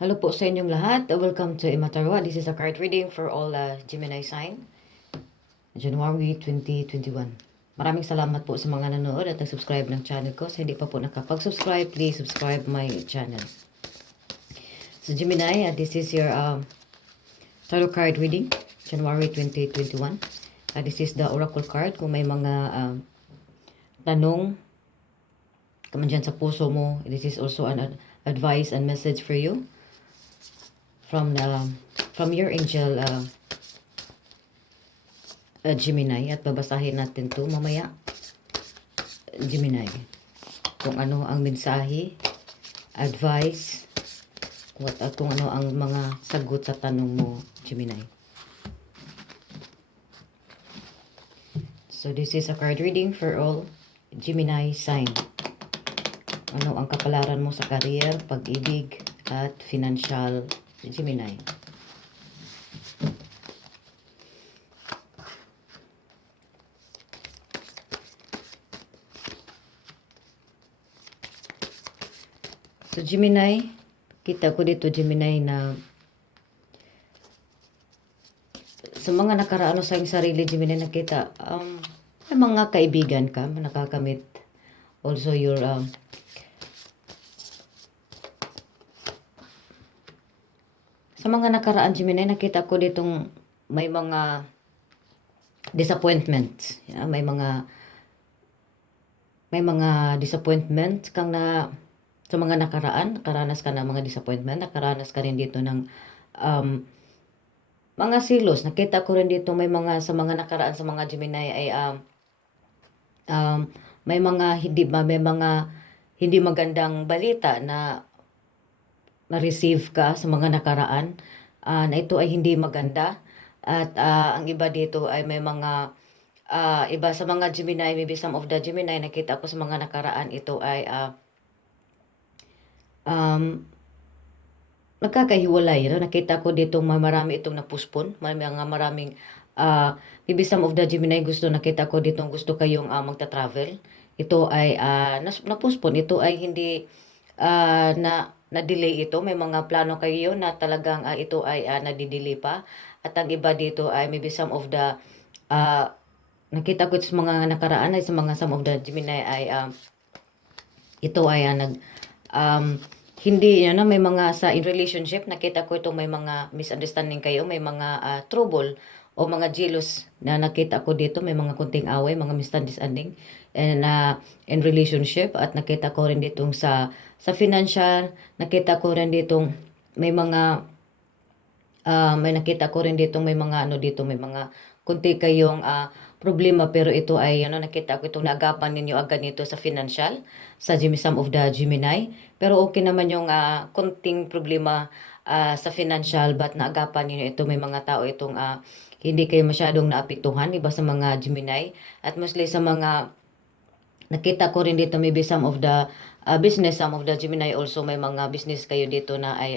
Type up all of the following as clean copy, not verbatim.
Hello po sa inyong lahat. Welcome to Imatarwa. This is a card reading for all Gemini sign, January 2021. Maraming salamat po sa mga nanonood at nag-subscribe ng channel ko. Sa hindi pa po nakapag-subscribe, please subscribe my channel. So Gemini, this is your tarot card reading, January 2021. This is the oracle card. Kung may mga tanong kaman dyan sa puso mo, this is also an advice and message for you from your angel Gemini, at babasahin natin to mamaya, Gemini, kung ano ang mensahe, advice, kung ano ang mga sagot sa tanong mo, Gemini. So this is a card reading for all Gemini sign. Ano ang kapalaran mo sa career, pag-ibig at financial, Gemini. So Gemini, kita ko dito Gemini na sa mga nakaraan sa iyong sarili, Gemini, nakita may mga kaibigan ka, nakakamit also your sa mga nakaraan, Gemini, nakita ko ditong may mga disappointments. May mga disappointment kang na sa mga nakaraan, nakaranas ka ng mga disappointment, nakaranas ka rin dito ng mga silos. Nakita ko rin dito may mga sa mga nakaraan sa mga Gemini ay may mga hindi magandang balita na na-receive ka sa mga nakaraan, na ito ay hindi maganda. At ang iba dito ay may mga iba sa mga Gemini, maybe some of the Gemini, nakita ko sa mga nakaraan, ito ay nagkakahiwalay. Nakita ko dito marami itong napuspon, maraming maybe some of the Gemini nakita ko dito gusto kayong magta-travel. Ito ay napuspon, ito ay hindi na-delay ito. May mga plano kayo na talagang ito ay nadidelay pa. At ang iba dito ay maybe some of the nakita ko sa mga nakaraan ay some of the Gemini ay ito ay hindi may mga sa in relationship, nakita ko ito may mga misunderstanding kayo, may mga trouble o mga jealous na nakita ko dito, may mga kunting away, mga misunderstanding and in relationship. At nakita ko rin ditong sa financial, nakita ko rin ditong may mga may nakita ko rin dito may mga dito may mga kunti kayong problema, pero ito ay nakita ko itong naagapan ninyo agad nito sa financial sa some of the Gemini, pero okay naman yung kunting problema sa financial, but naagapan ninyo ito. May mga tao itong hindi kayo masyadong naapektuhan, iba sa mga Gemini. At mostly sa mga nakita ko rin dito, maybe some of the business, some of the Gemini also may mga business kayo dito na ay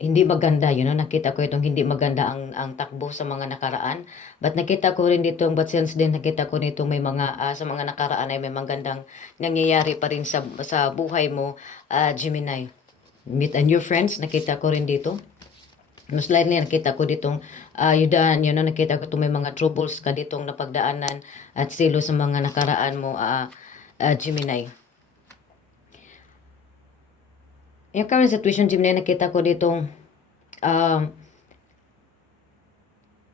hindi maganda, nakita ko itong hindi maganda ang takbo sa mga nakaraan. But nakita ko rin dito, but since din nakita ko nito may mga sa mga nakaraan ay may magandang nangyayari pa rin sa buhay mo, Gemini. Meet a new friends, nakita ko rin dito. Most likely nakita ko ditong nakita ko itong may mga troubles ka ditong napagdaanan at silo sa mga nakaraan mo, Gemini. Yung current situation, Gemini, nakita ko ditong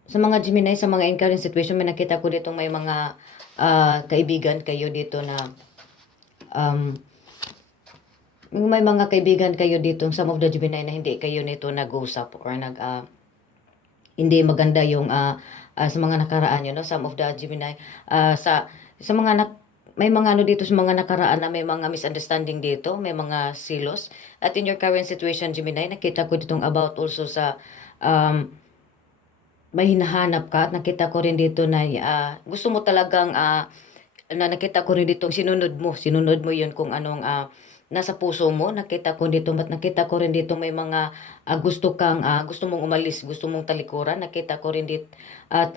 sa mga Gemini, sa mga in current situation, may nakita ko ditong may mga kaibigan kayo dito na may mga kaibigan kayo dito, some of the Gemini, na hindi kayo nito nag-usap or hindi maganda yung sa mga nakaraan, some of the Gemini sa mga may mga dito sa mga nakaraan na may mga misunderstanding dito, may mga silos. At in your current situation, Gemini, nakita ko ditong about also sa may hinahanap ka. At nakita ko rin dito na gusto mo talagang na nakita ko rin ditong sinunod mo yun kung anong nasa puso mo. Nakita ko dito, but nakita ko rin dito may mga gusto mong umalis, gusto mong talikuran. Nakita ko rin dito at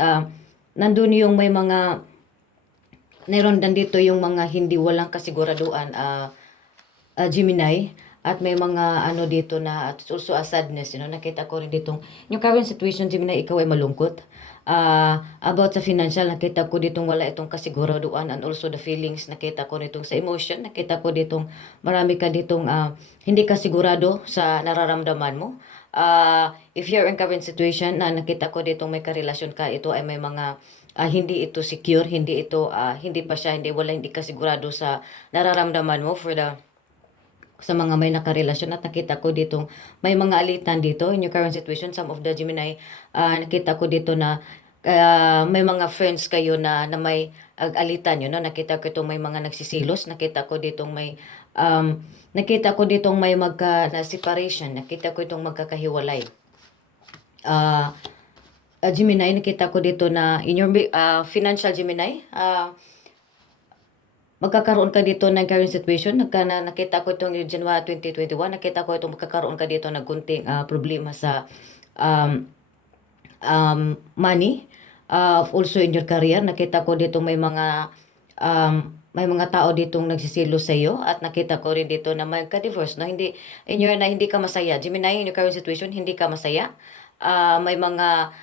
nandun yung may mga Meron din dito yung mga hindi walang kasiguraduan, Gemini. at may mga ano dito na at also a sadness, nakita ko rin ditong yung current situation, Gemini, ikaw ay malungkot. About sa financial, nakita ko ditong wala itong kasiguraduhan, and also the feelings, nakita ko ditong sa emotion, nakita ko ditong marami ka ditong hindi ka sigurado sa nararamdaman mo. If you're in current situation na nakita ko ditong may karelasyon ka, ito ay may mga hindi ito secure, hindi pa siya, hindi ka sigurado sa nararamdaman mo for the sa mga may nakarelasyon, at nakita ko ditong may mga alitan dito in your current situation. Some of the Gemini, nakita ko dito na may mga friends kayo na may alitan yun, no? Nakita ko itong may mga nagsisilos, nakita ko ditong may na separation, nakita ko itong magkakahiwalay. Gemini, nakita ko dito na in your financial, Gemini, magkakaroon ka dito ng current situation. Nakita ko itong January 2021, nakita ko itong magkakaroon ka dito ng kunting problema sa money. Also in your career, nakita ko dito may mga tao ditong nagsisilo sa iyo, at nakita ko rin dito na magka-divorce, no? Hindi ka masaya. Gemini, in your current situation, hindi ka masaya. May mga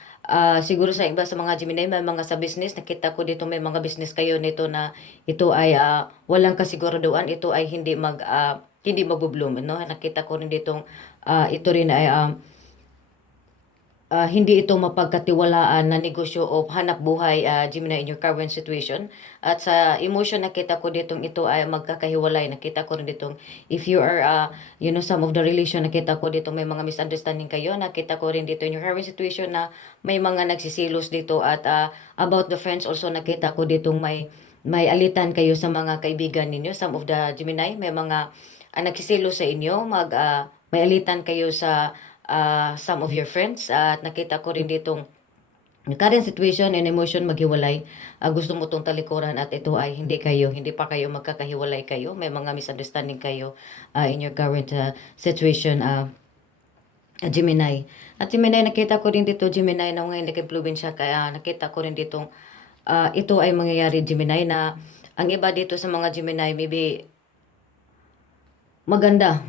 siguro sa iba sa mga Gemini, may mga sa business, nakita ko dito may mga business kayo nito na ito ay walang kasiguraduhan, ito ay hindi magbo-bloom, no? Nakita ko rin ditong ito rin ay hindi ito mapagkatiwalaan na negosyo o hanap buhay, Gemini, in your current situation. At sa emotion, nakita ko ditong ito ay magkakahiwalay. Nakita ko rin ditong if you are, some of the relation, nakita ko dito may mga misunderstanding kayo. Nakita ko rin dito in your current situation na may mga nagsisilos dito. At about the friends also, nakita ko ditong may alitan kayo sa mga kaibigan ninyo. Some of the Gemini, may mga nagsisilos sa inyo, may alitan kayo sa some of your friends, at nakita ko rin ditong current situation and emotion maghiwalay. Gusto mo itong talikuran, at ito ay hindi pa kayo magkakahiwalay kayo. May mga misunderstanding kayo in your current situation, Gemini. At Gemini, nakita ko rin dito, Gemini, na mga nag-influensya, kaya nakita ko rin ditong ito ay mangyayari, Gemini, na ang iba dito sa mga Gemini, maybe maganda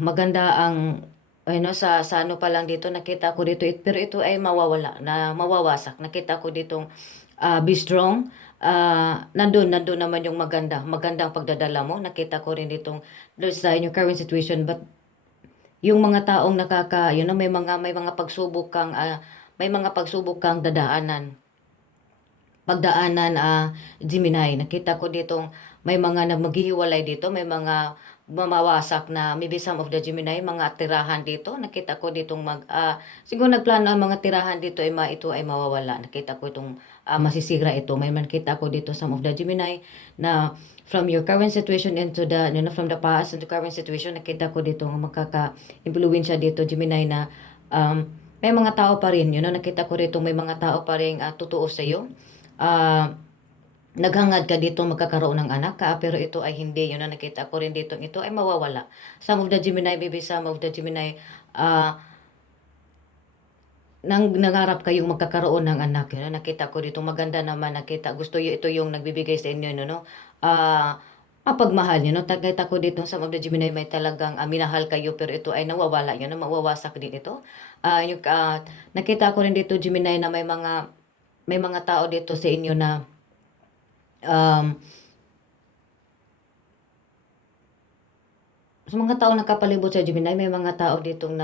ang sa ano pa lang dito, nakita ko dito, pero ito ay mawawasak. Nakita ko ditong be strong. Nandun naman yung magandang pagdadala mo. Nakita ko rin ditong there's in your current situation, but yung mga taong may mga pagsubok kang pagdaanan, Gemini. Nakita ko ditong may mga maghihiwalay dito, may mga mamawasak na maybe some of the Gemini, mga tirahan dito. Nakita ko ditong siguro nagplano ang mga tirahan dito ito ay mawawala. Nakita ko itong masisira ito. May nakita ko dito some of the Gemini na from your current situation into the from the past into current situation, nakita ko dito magkaka-influensya dito, Gemini, na may mga tao pa rin, nakita ko dito may mga tao pa rin totoo sa iyo. Naghangad ka dito magkakaroon ng anak ka, pero ito ay hindi. Nakita ko rin dito, ito ay mawawala. Some of the Gemini, maybe some of the Gemini, nangarap kayong magkakaroon ng anak. Nakita ko dito maganda naman, ito yung nagbibigay sa inyo, mapagmahal, nakita ko dito some of the Gemini, may talagang minahal kayo, pero ito ay nawawala, mawawasak din ito. Nakita ko rin dito, Gemini, na may mga tao dito sa inyo na sa mga tao nakapalibot sa Gemini, may mga tao ditong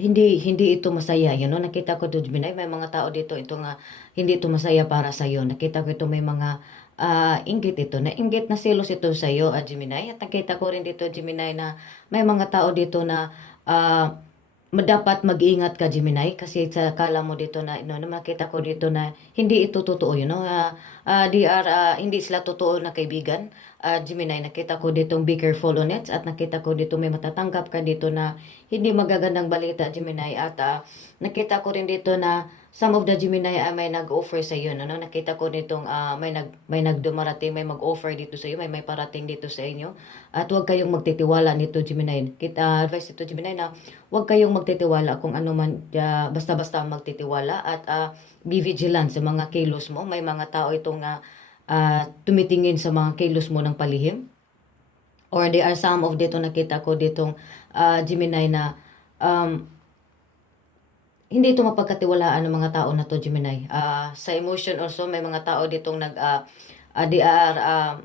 hindi ito masaya, nakita ko dito, Gemini, may mga tao dito nga hindi ito masaya para sa iyo. Nakita ko ito may mga inggit na selos ito sa iyo, Gemini. At nakita ko rin dito, Gemini, na may mga tao dito na dapat mag-iingat ka, Gemini, kasi sa kala mo dito na makita ko dito na hindi ito totoo, hindi sila totoo na kaibigan. Gemini, nakita ko ditong be careful on it, at nakita ko dito may matatanggap ka dito na hindi magagandang balita, Gemini. At nakita ko rin dito na some of the Gemini may nag-offer sa iyo, nakita ko ditong may nagdumarating, may mag-offer dito sa iyo, may parating dito sa inyo. At huwag kayong magtitiwala nito, Gemini. Advice dito, Gemini, na huwag kayong magtitiwala kung ano man, basta-basta magtitiwala, at be vigilant sa mga kilos mo. May mga tao itong tumitingin sa mga kilos mo ng palihim. or there are some of dito nakita ko ditong Gemini na um, hindi ito mapagkatiwalaan ng mga tao na to, Gemini. Sa emotion also, may mga tao ditong they are,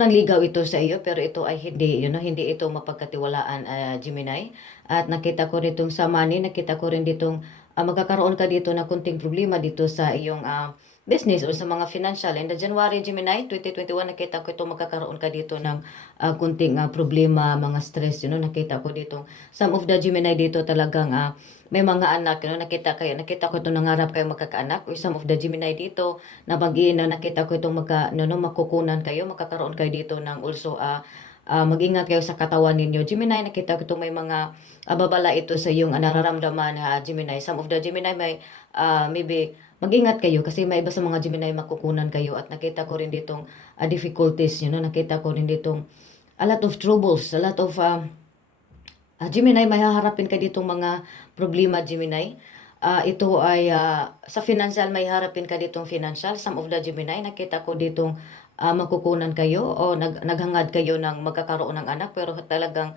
nangligaw ito sa iyo, pero ito ay hindi, hindi ito mapagkatiwalaan, Gemini. At nakita ko ditong sa money, nakita ko rin ditong magkakaroon ka dito ng kunting problema dito sa iyong business o sa mga financial. In the January, Gemini, 2021, nakita ko ito magkakaroon ka dito ng kunting problema, mga stress, nakita ko dito. Some of the Gemini dito talagang may mga anak, nakita ko ito nangarap kayo magkakaanak, or some of the Gemini dito na nakita ko itong makukunan kayo, makakaroon kayo dito ng also mag-ingat kayo sa katawan ninyo. Gemini, nakita ko itong may mga babala ito sa iyong nararamdaman, Gemini. Some of the Gemini may maybe mag-ingat kayo kasi may iba sa mga Gemini makukunan kayo, at nakita ko rin ditong difficulties, nakita ko rin ditong a lot of troubles, a lot of Gemini, may haharapin ka ditong mga problema, Gemini. Ito ay sa financial, may harapin ka ditong financial. Some of the Gemini, nakita ko ditong makukunan kayo o naghangad kayo ng magkakaroon ng anak, pero talagang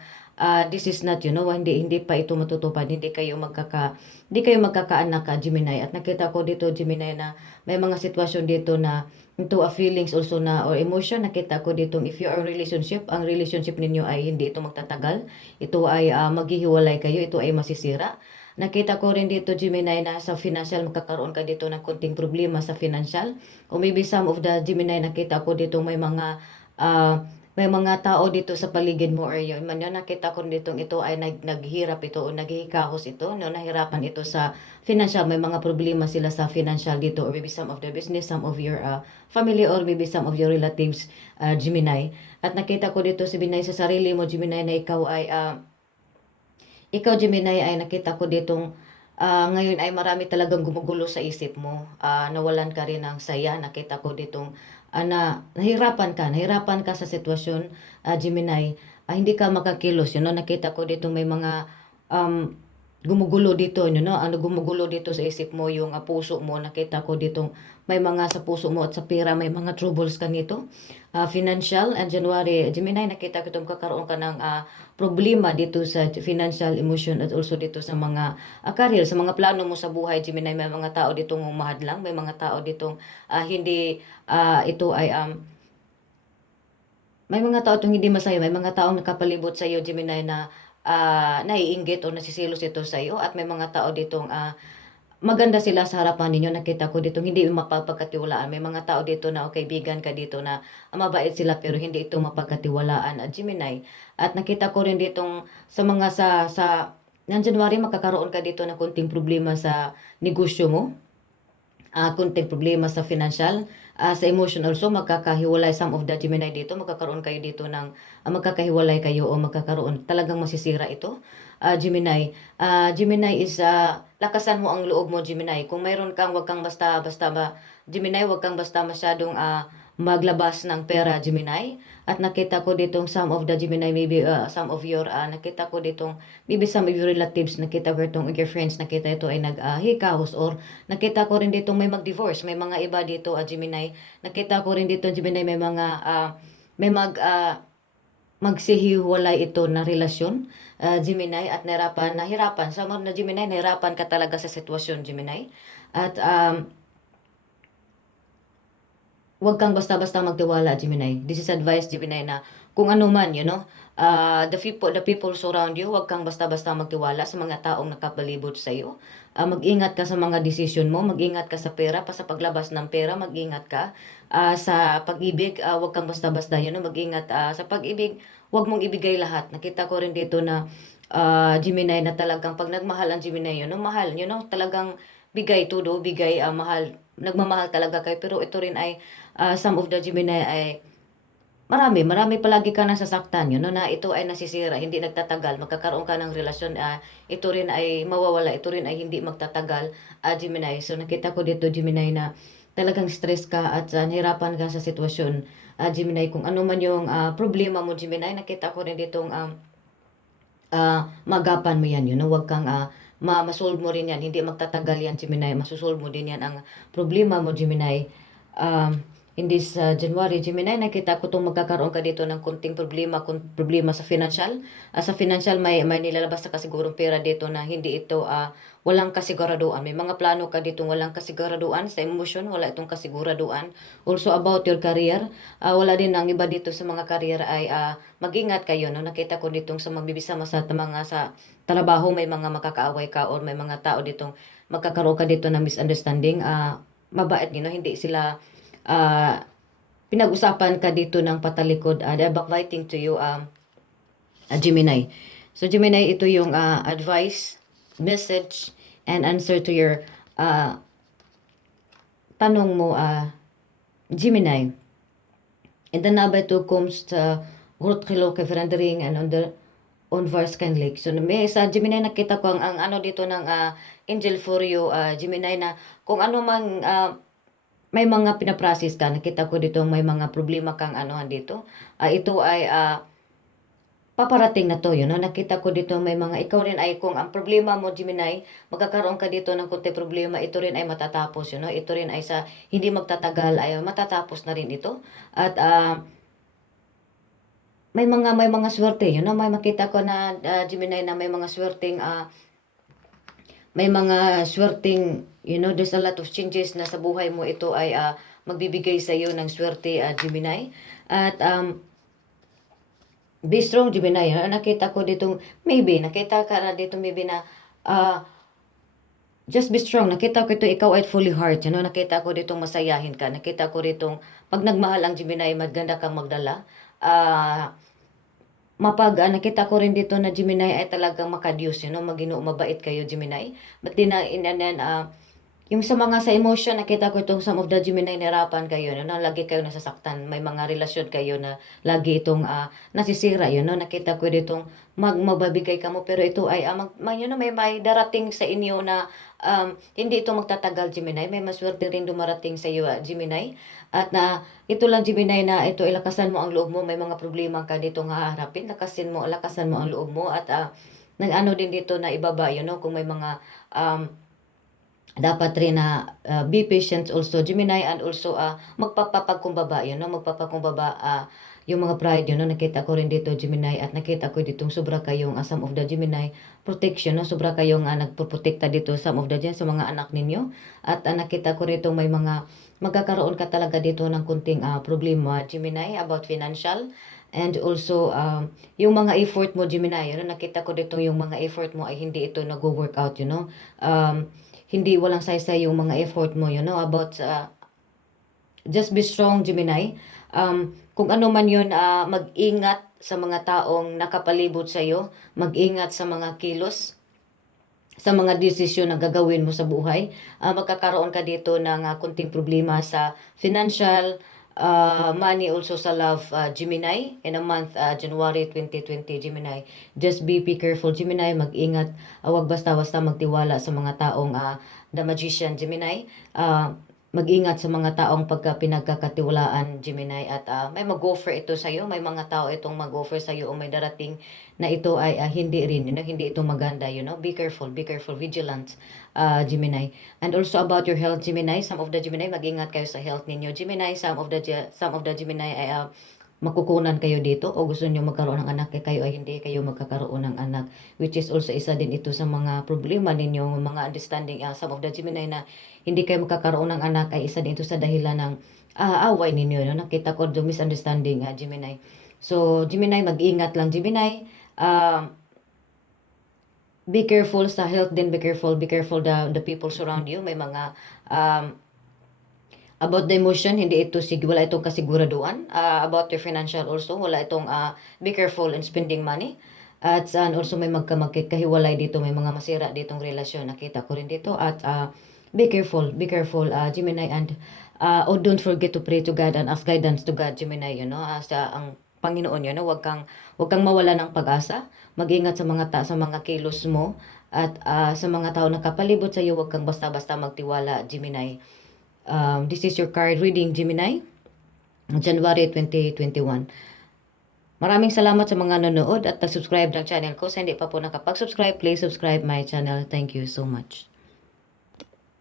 this is not, hindi pa ito matutupad. Hindi kayo magkakaanak, Gemini. At nakita ko dito, Gemini, na may mga sitwasyon dito na into feelings also na or emotion. Nakita ko dito, if you are in relationship, ang relationship ninyo ay hindi ito magtatagal. Ito ay maghihiwalay kayo, ito ay masisira. Nakita ko rin dito, Gemini, na sa financial magkakaroon ka dito ng konting problema sa financial. O maybe some of the Gemini, nakita ko dito may mga tao dito sa paligid mo, or yun man yun, nakita ko dito ito ay naghirap ito o naghihikahos ito, nahirapan ito sa financial. May mga problema sila sa financial dito, or maybe some of the business, some of your family, or maybe some of your relatives, Gemini. At nakita ko dito si Binay sa sarili mo, Gemini, na ikaw, Gemini, ay nakita ko ditong ngayon ay marami talagang gumugulo sa isip mo. Nawalan ka rin ng saya. Nakita ko ditong nahirapan ka sa sitwasyon, Gemini. Hindi ka makakilos, nakita ko ditong may mga gumugulo dito, gumugulo dito sa isip mo, yung puso mo. Nakita ko ditong may mga sa puso mo at sa pera, may mga troubles ka nito. Financial, and January, Gemini, nakita ko itong kakaroon ka ng problema dito sa financial, emotion, at also dito sa mga career, sa mga plano mo sa buhay, Gemini. May mga tao ditong humahadlang, may mga tao ditong hindi, ito ay, may mga tao itong hindi masaya, may mga taong nakapalibot sa iyo, Gemini, na naiinggit o nasisilos ito sa iyo, at may mga tao ditong maganda sila sa harapan ninyo. Nakita ko dito hindi mapapagkatiwalaan. May mga tao dito na kaibigan ka dito na mabait sila, pero hindi ito mapagkatiwalaan, at Gemini. At nakita ko rin ditong sa mga ng January, makakaroon ka dito ng konting problema sa negosyo mo, konting problema sa financial, sa emotion also, magkakahiwalay. Some of the Gemini dito, magkakaroon kayo dito ng magkakahiwalay kayo o magkakaroon, talagang masisira ito, Gemini. Gemini is lakasan mo ang loob mo, Gemini. Kung mayroon kang, wag kang basta-basta Gemini, wag kang basta masyadong maglabas ng pera, Gemini. At nakita ko ditong some of the Gemini, maybe some of your, nakita ko ditong, maybe some of your relatives, nakita ko itong your friends, nakita ito ay naghikahos, or nakita ko rin ditong may mag-divorce. May mga iba dito, Gemini. Nakita ko rin dito, Gemini, may mga, magsihiwalay ito na relasyon, Gemini, at nahirapan. Sa mga na Gemini, nahirapan ka talaga sa sitwasyon, Gemini. At huwag kang basta-basta magtiwala, Gemini. This is advice, Gemini, na kung ano man, the people surround you, huwag kang basta-basta magtiwala sa mga taong nakapalibot sa iyo. Mag-ingat ka sa mga decision mo, mag-ingat ka sa pera, sa paglabas ng pera, mag-ingat ka sa pag-ibig, huwag kang basta-basta, mag-ingat sa pag-ibig, huwag mong ibigay lahat. Nakita ko rin dito na Gemini, na talagang pag nagmahal ang Gemini, mahal, talagang bigay todo, bigay, mahal, nagmamahal talaga kayo. Pero ito rin ay some of the Gemini ay marami palagi ka nasasaktan, na ito ay nasisira, hindi nagtatagal, magkakaroon ka ng relasyon, ito rin ay mawawala, ito rin ay hindi magtatagal, Gemini. So nakita ko dito, Gemini, na talagang stress ka at nahirapan ka sa sitwasyon, Gemini. Kung ano man yung problema mo, Gemini, nakita ko rin ditong magapan mo yan, huwag kang masolve mo rin yan, hindi magtatagal yan, Gemini. Masusolve mo din yan ang problema mo, Gemini. in this January, Gemini, nakita ko itong magkakaroon ka dito ng konting problema, problema sa financial. Sa financial, may nilalabas na kasigurong pera dito na hindi ito walang kasiguraduan. May mga plano ka dito walang kasiguraduan. Sa emotion, wala itong kasiguraduan. Also about your career, wala din ang iba dito sa mga career ay mag-ingat kayo. No? Nakita ko ditong sa magbibisama sa mga sa trabaho, may mga makakaaway ka or may mga tao ditong magkakaroon ka dito ng misunderstanding. Mabait din, no? Hindi sila pinag-usapan ka dito ng patalikod, they're backbiting to you, Gemini. So Gemini, ito yung advice, message, and answer to your tanong mo, Gemini. And the number 2 comes to Rot Kilo Verandering and on verse Lake. So may sa Gemini nakita ko ang ano dito ng angel for you, Gemini, na kung ano mang may mga pinaprocess ka, nakita ko dito may mga problema kang anuhan dito. Ito ay paparating na to, yun, no? Nakita ko dito may mga, ikaw rin ay, kung ang problema mo, Gemini, magkakaroon ka dito ng konti problema, ito rin ay matatapos, yun, no? Ito rin ay sa hindi magtatagal, ay matatapos na rin ito. At may mga swerte, yun, no? May makita ko na Gemini na may mga swerteng you know, there's a lot of changes na sa buhay mo. Ito ay magbibigay sa iyo ng swerte, Gemini. At be strong, Gemini. Nakita ko dito, nakita ka na dito maybe na just be strong. Nakita ko ito, ikaw ay fully heart. You know? Nakita ko dito masayahin ka. Nakita ko dito, pag nagmahal ang Gemini, maganda kang magdala. Nakita ko rin dito na Gemini ay talagang makadiyos, you know, Maginoo, mabait kayo, Gemini. But then, yung sa mga sa emotion, nakita ko itong some of the Gemini nahirapan kayo, no? Lagi kayo nasasaktan. May mga relasyon kayo na lagi itong nasisira, yun, no? Nakita ko ditong magbabigay ka mo, pero ito ay may darating sa inyo na hindi ito magtatagal, Gemini. May maswerte rin dumarating sa iyo, Gemini. At ito lang, Gemini, na ito ilakasan mo ang loob mo. May mga problema ka dito nga haharapin. Lakasan mo ang loob mo. At nag-ano din dito na ibaba, you know, kung may mga dapat rin na be patient also, Gemini, and also magpapagkumbaba, yun, no? Magpapakumbaba yung mga pride, yun, no? Nakita ko rin dito, Gemini, at nakita ko ditong sobra kayong some of the Gemini protection, no? Sobra kayong nagpoprotekta dito, some of the dyan sa mga anak ninyo. At nakita ko rito may mga magkakaroon ka talaga dito ng kunting problema, Gemini, about financial. And also, yung mga effort mo, Gemini, yun, no? Nakita ko dito yung mga effort mo ay hindi ito nag-work out, you know. Hindi walang saysay yung mga effort mo, you know, about just be strong, Gemini. Kung ano man yun, mag-ingat sa mga taong nakapalibot sa iyo, mag-ingat sa mga kilos, sa mga desisyon na gagawin mo sa buhay. Magkakaroon ka dito ng kunting problema sa financial, money, also sa love, Gemini, in a month, January 2020, Gemini. Just be careful, Gemini. Mag-ingat. Huwag basta-basta magtiwala sa mga taong the magician, Gemini. Mag-ingat sa mga taong pagka pinagkakatiwalaan, Gemini. At may mag-offer ito sa iyo. May mga tao itong mag-offer sa iyo o may darating na ito ay hindi rin, you know, hindi ito maganda, you know. Be careful, vigilant, Gemini. And also about your health, Gemini. Some of the Gemini, mag-ingat kayo sa health ninyo, Gemini. Some of the Gemini ay makukunan kayo dito o gusto niyo magkaroon ng anak, kayo ay hindi kayo magkakaroon ng anak, which is also isa din ito sa mga problema ninyo, mga understanding. Some of the Gemini na hindi kayo magkakaroon ng anak ay isa din ito sa dahilan ng away ninyo, no? Nakita ko yung misunderstanding, Gemini. So Gemini, mag-ingat lang, Gemini. Be careful sa health din, be careful the people surround you. May mga about the emotion, hindi ito wala itong kasiguraduan. About your financial also, wala itong be careful in spending money. At also may magkahiwalay dito, may mga masira ditong relasyon, nakita ko rin dito. At be careful, Gemini, and don't forget to pray to God and ask guidance to God, Gemini, you know, sa ang Panginoon, yun, no? Huwag kang mawala ng pag-asa. Mag-ingat sa mga kilos mo, at sa mga tao na kapalibot sa iyo, huwag kang basta-basta magtiwala, Gemini. This is your card reading, Gemini, January 2021. Maraming salamat sa mga nanonood at subscribe ng channel ko. Sa hindi pa po nakapag-subscribe, please subscribe my channel. Thank you so much.